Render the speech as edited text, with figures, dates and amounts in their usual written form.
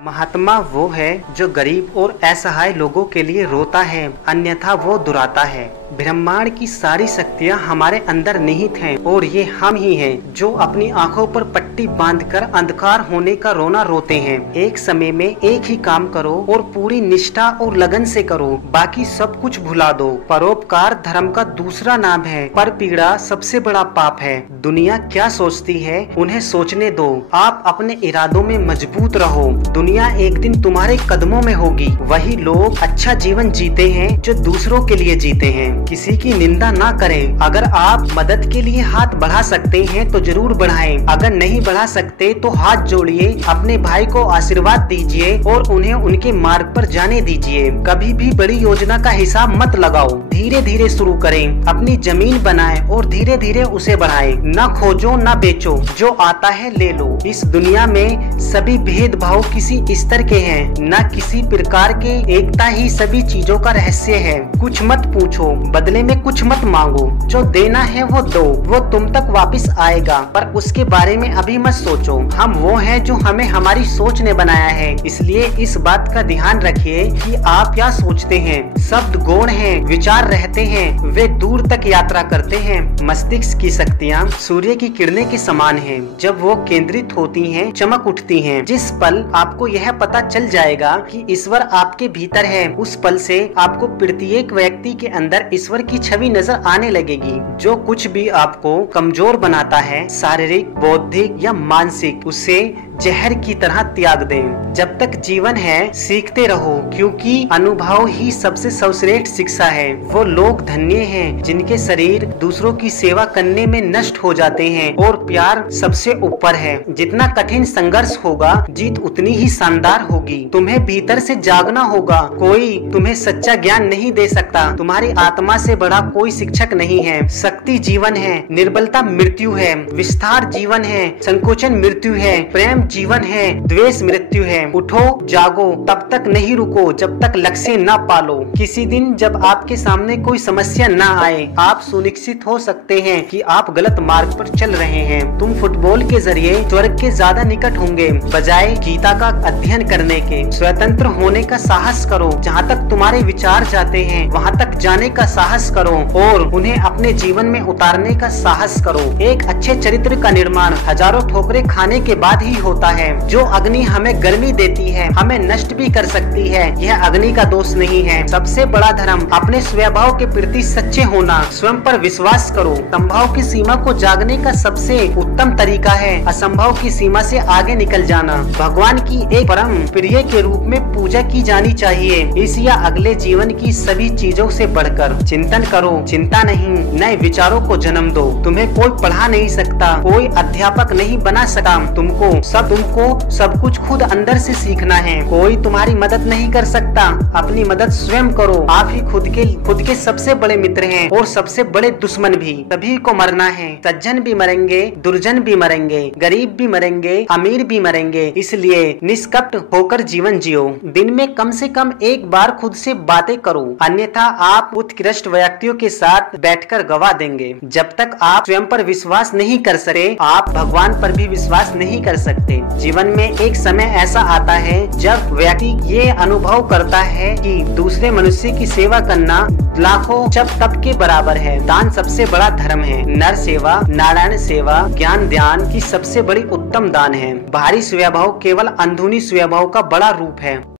महात्मा वो है जो गरीब और असहाय लोगों के लिए रोता है, अन्यथा वो दुराता है। ब्रह्मांड की सारी शक्तियाँ हमारे अंदर निहित हैं और ये हम ही हैं जो अपनी आंखों पर पट्टी बांधकर अंधकार होने का रोना रोते हैं। एक समय में एक ही काम करो और पूरी निष्ठा और लगन से करो, बाकी सब कुछ भुला दो। परोपकार धर्म का दूसरा नाम है, पर पीड़ा सबसे बड़ा पाप है। दुनिया क्या सोचती है उन्हें सोचने दो, आप अपने इरादों में मजबूत रहो। दुनिया एक दिन तुम्हारे कदमों में होगी। वही लोग अच्छा जीवन जीते हैं जो दूसरों के लिए जीते हैं। किसी की निंदा ना करें। अगर आप मदद के लिए हाथ बढ़ा सकते हैं तो जरूर बढ़ाएं। अगर नहीं बढ़ा सकते तो हाथ जोड़िए, अपने भाई को आशीर्वाद दीजिए और उन्हें उनके मार्ग पर जाने दीजिए। कभी भी बड़ी योजना का हिसाब मत लगाओ, धीरे धीरे शुरू करें। अपनी जमीन बनाएं और धीरे धीरे उसे बढ़ाएं। न खोजो न बेचो, जो आता है ले लो। इस दुनिया में सभी भेदभाव किसी स्तर के हैं, न किसी प्रकार के। एकता ही सभी चीजों का रहस्य है। कुछ मत पूछो, बदले में कुछ मत मांगो। जो देना है वो दो, वो तुम तक वापस आएगा, पर उसके बारे में अभी मत सोचो। हम वो हैं जो हमें हमारी सोच ने बनाया है, इसलिए इस बात का ध्यान रखिए कि आप क्या सोचते हैं। शब्द गौण हैं, विचार रहते हैं, वे दूर तक यात्रा करते हैं। मस्तिष्क की शक्तियाँ सूर्य की किरणें के समान हैं। जब वो केंद्रित होती हैं, चमक उठती हैं। जिस पल आपको यह पता चल जाएगा कि ईश्वर आपके भीतर है, उस पल से आपको प्रत्येक व्यक्ति के अंदर ईश्वर की छवि नजर आने लगेगी। जो कुछ भी आपको कमजोर बनाता है, शारीरिक, बौद्धिक या मानसिक, उसे जहर की तरह त्याग दें। जब तक जीवन है सीखते रहो, क्योंकि अनुभव ही सबसे सर्वश्रेष्ठ शिक्षा है। वो लोग धन्य हैं जिनके शरीर दूसरों की सेवा करने में नष्ट हो जाते हैं और प्यार सबसे ऊपर है। जितना कठिन संघर्ष होगा, जीत उतनी ही शानदार होगी। तुम्हें भीतर से जागना होगा। कोई तुम्हें सच्चा ज्ञान नहीं दे सकता। तुम्हारी आत्मा से बड़ा कोई शिक्षक नहीं है। शक्ति जीवन है, निर्बलता मृत्यु है। विस्तार जीवन है, संकोचन मृत्यु है। प्रेम जीवन है, द्वेष मृत्यु है। उठो, जागो, तब तक नहीं रुको जब तक लक्ष्य न पालो। किसी दिन जब आपके सामने कोई समस्या न आए, आप सुनिश्चित हो सकते हैं कि आप गलत मार्ग पर चल रहे हैं। तुम फुटबॉल के जरिए स्वर्ग के ज्यादा निकट होंगे, बजाय गीता का अध्ययन करने के। स्वतंत्र होने का साहस करो। जहाँ तक तुम्हारे विचार जाते हैं, वहाँ तक जाने का साहस करो और उन्हें अपने जीवन में उतारने का साहस करो। एक अच्छे चरित्र का निर्माण हजारों ठोकरें खाने के बाद ही होता है। जो अग्नि हमें गर्मी देती है, हमें नष्ट भी कर सकती है। यह अग्नि का दोष नहीं है। सबसे बड़ा धर्म अपने स्वभाव के प्रति सच्चे होना। स्वयं पर विश्वास करो। संभव की सीमा को जागने का सबसे उत्तम तरीका है असंभव की सीमा से आगे निकल जाना। भगवान की एक परम प्रिय के रूप में पूजा की जानी चाहिए। इस या अगले जीवन की सभी चीजों से बढ़कर चिंतन करो। चिंता नहीं, नए विचारों को जन्म दो। तुम्हें कोई पढ़ा नहीं सकता, कोई अध्यापक नहीं बना सकता। तुमको सब कुछ खुद अंदर से सीखना है। कोई तुम्हारी मदद नहीं कर सकता। अपनी मदद स्वयं करो। आप ही खुद के सबसे बड़े मित्र हैं और सबसे बड़े दुश्मन भी। सभी को मरना है। सज्जन भी मरेंगे, दुर्जन भी मरेंगे, गरीब भी मरेंगे, अमीर भी मरेंगे। इसलिए निष्कपट होकर जीवन जियो। दिन में कम से कम एक बार खुद से बातें करो, अन्यथा आप उत्कृष्ट व्यक्तियों के साथ बैठकर गवा देंगे। जब तक आप स्वयं पर विश्वास नहीं कर सके, आप भगवान पर भी विश्वास नहीं कर सकते। जीवन में एक समय ऐसा आता है जब व्यक्ति ये अनुभव करता है कि दूसरे मनुष्य की सेवा करना लाखों जप तप के बराबर है। दान सबसे बड़ा धर्म है। नर सेवा, नारायण सेवा, ज्ञान ध्यान की सबसे बड़ी उत्तम दान है। बाहरी स्वभाव केवल अंदरूनी स्वभाव का बड़ा रूप है।